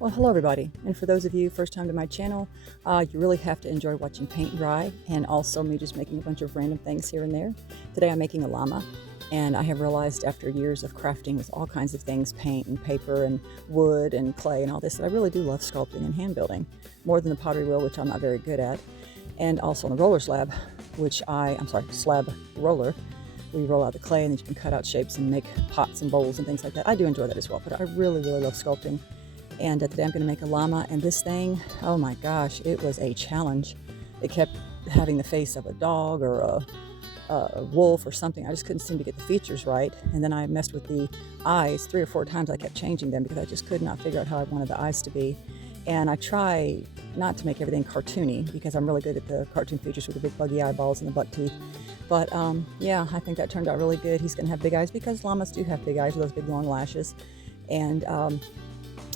Well, hello everybody, and for those of you first time to my channel, you really have to enjoy watching paint dry and also me just making a bunch of random things here and there. Today I'm making a llama, and I have realized after years of crafting with all kinds of things, paint and paper and wood and clay and all this, that I really do love sculpting and hand building, more than the pottery wheel, which I'm not very good at, and also on the roller slab, slab roller. We roll out the clay and then you can cut out shapes and make pots and bowls and things like that. I do enjoy that as well, but I really love sculpting. And today I'm going to make a llama, and this thing, oh my gosh, it was a challenge. It kept having the face of a dog or a wolf or something. I just couldn't seem to get the features right. And then I messed with the eyes 3 or 4 times. I kept changing them because I just could not figure out how I wanted the eyes to be. And I try not to make everything cartoony because I'm really good at the cartoon features with the big buggy eyeballs and the buck teeth. But yeah, I think that turned out really good. He's going to have big eyes because llamas do have big eyes with those big long lashes. And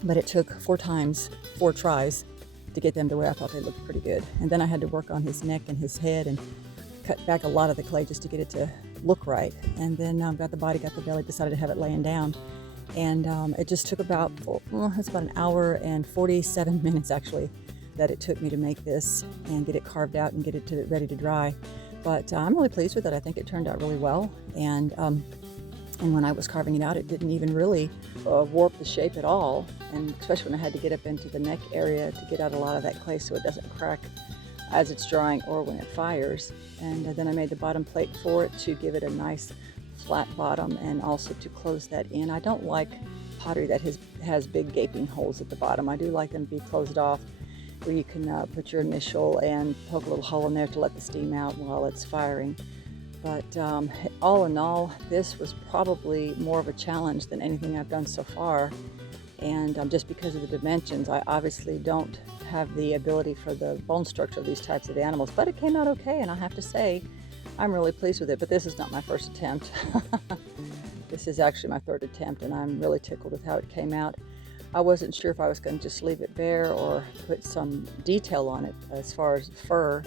but it took 4 tries to get them to where I thought they looked pretty good. And then I had to work on his neck and his head and cut back a lot of the clay just to get it to look right. And then got the body, got the belly, decided to have it laying down. And it just took about, it's about 1 hour and 47 minutes actually that it took me to make this and get it carved out and get it ready to dry. But I'm really pleased with it. I think it turned out really well. And when I was carving it out, it didn't even really warp the shape at all, and especially when I had to get up into the neck area to get out a lot of that clay so it doesn't crack as it's drying or when it fires. And then I made the bottom plate for it to give it a nice flat bottom and also to close that in. I don't like pottery that has big gaping holes at the bottom. I do like them to be closed off where you can put your initial and poke a little hole in there to let the steam out while it's firing. But all in all, this was probably more of a challenge than anything I've done so far. And just because of the dimensions, I obviously don't have the ability for the bone structure of these types of animals. But it came out okay, and I have to say, I'm really pleased with it. But this is not my first attempt. This is actually my 3rd attempt, and I'm really tickled with how it came out. I wasn't sure if I was going to just leave it bare or put some detail on it as far as fur.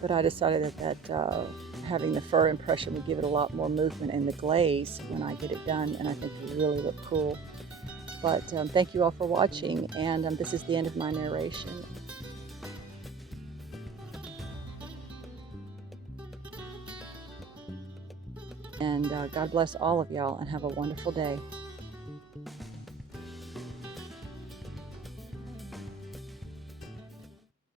But I decided that having the fur impression would give it a lot more movement in the glaze when I get it done, and I think it really looked cool. But thank you all for watching, and this is the end of my narration. And God bless all of y'all, and have a wonderful day.